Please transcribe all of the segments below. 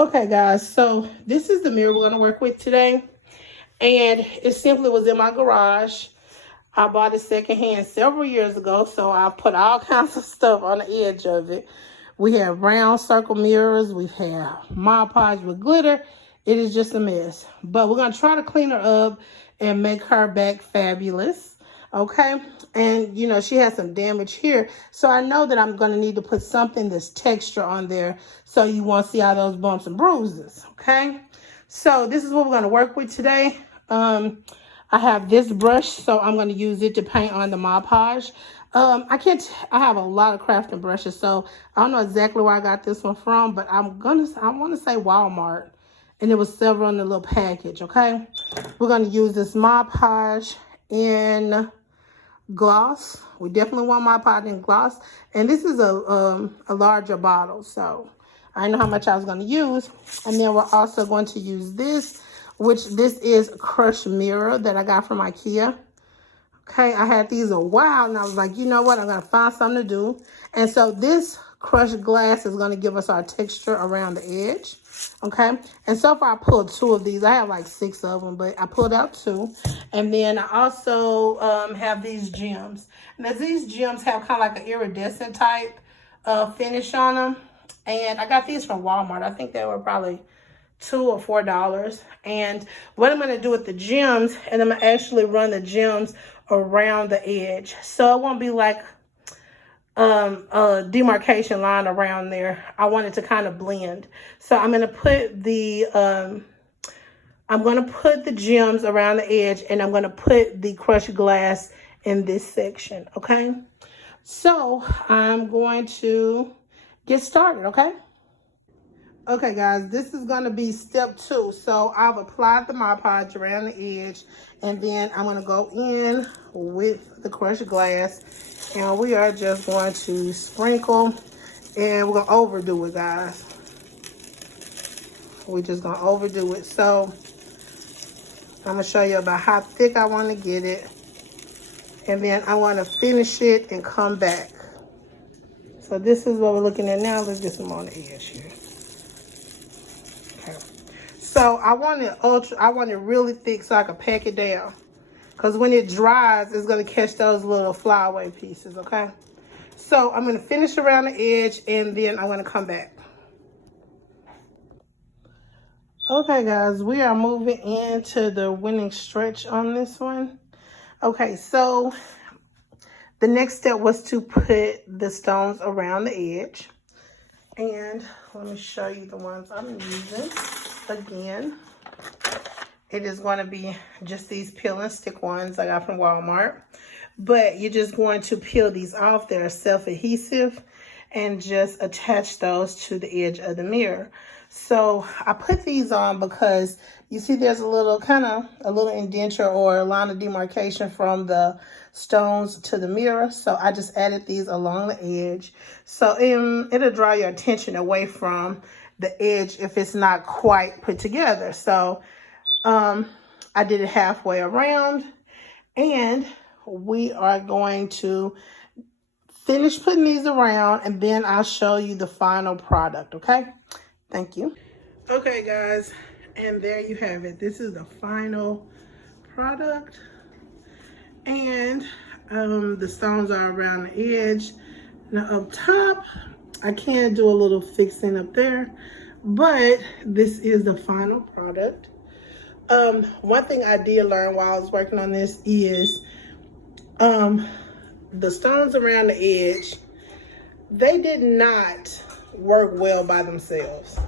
Okay, guys, so this is the mirror we're going to work with today. And it simply was in my garage. I bought it secondhand several years ago, so I put all kinds of stuff on the edge of it. We have round circle mirrors. We have Mod Podge with glitter. It is just a mess. But we're going to try to clean her up and make her back fabulous. Okay? And, you know, she has some damage here. So I know that I'm going to need to put something that's texture on there so you won't see all those bumps and bruises. Okay? So this is what we're going to work with today. I have this brush, so I'm going to use it to paint on the Mod Podge. I have a lot of crafting brushes, so I don't know exactly where I got this one from, but I want to say Walmart, and it was several in the little package, okay? We're going to use this Mod Podge in gloss. We definitely want Mod Podge in gloss, and this is a larger bottle, so I know how much I was going to use. And then we're also going to use this, which this is Crushed Mirror that I got from Ikea. Okay, I had these a while, and I was like, you know what? I'm going to find something to do. And so this crushed glass is going to give us our texture around the edge. Okay, and so far I pulled 2 of these. I have like 6 of them, but I pulled out 2. And then I also have these gems. Now, these gems have kind of like an iridescent type finish on them. And I got these from Walmart. I think they were probably $2 or $4. And what I'm going to do with the gems, and I'm going to actually run the gems around the edge. So it won't be like a demarcation line around there. I want it to kind of blend. So I'm going to put the gems around the edge, and I'm going to put the crushed glass in this section. Okay. So I'm going to get started. Okay. Okay, guys, this is going to be step 2. So I've applied the Mod Podge around the edge, and then I'm going to go in with the crushed glass, and we are just going to sprinkle, and we're going to overdo it, guys. We're just going to overdo it. So I'm going to show you about how thick I want to get it, and then I want to finish it and come back. So this is what we're looking at now. Let's get some on the edge here. So I want it really thick so I can pack it down. Because when it dries, it's going to catch those little flyaway pieces, okay? So I'm going to finish around the edge, and then I'm going to come back. Okay, guys, we are moving into the winning stretch on this one. Okay, so the next step was to put the stones around the edge. And let me show you the ones I'm using. Again, it is going to be just these peel and stick ones I got from Walmart. But you're just going to peel these off. They're self-adhesive, and just attach those to the edge of the mirror. So I put these on because you see there's a little indenture or a line of demarcation from the stones to the mirror. So I just added these along the edge. So it'll draw your attention away from the edge if it's not quite put together. So I did it halfway around, and we are going to finish putting these around, and then I'll show you the final product. Okay, thank you. Okay, guys, and there you have it. This is the final product, and the stones are around the edge. Now up top, I can do a little fixing up there, but this is the final product. One thing I did learn while I was working on this is the stones around the edge, they did not work well by themselves.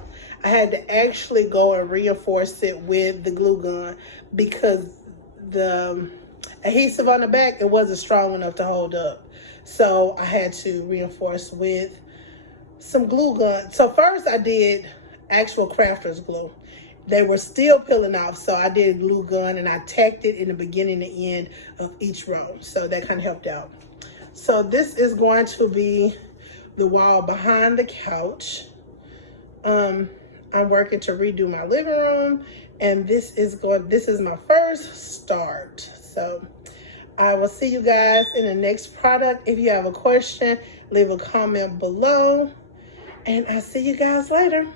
I had to actually go and reinforce it with the glue gun because the adhesive on the back, it wasn't strong enough to hold up. So I had to reinforce with some glue gun. So first I did actual crafter's glue. They were still peeling off, so I did glue gun, and I tacked it in the beginning and end of each row. So that kind of helped out. So this is going to be the wall behind the couch. I'm working to redo my living room, and this is my first start. So I will see you guys in the next product. If you have a question, leave a comment below, and I'll see you guys later.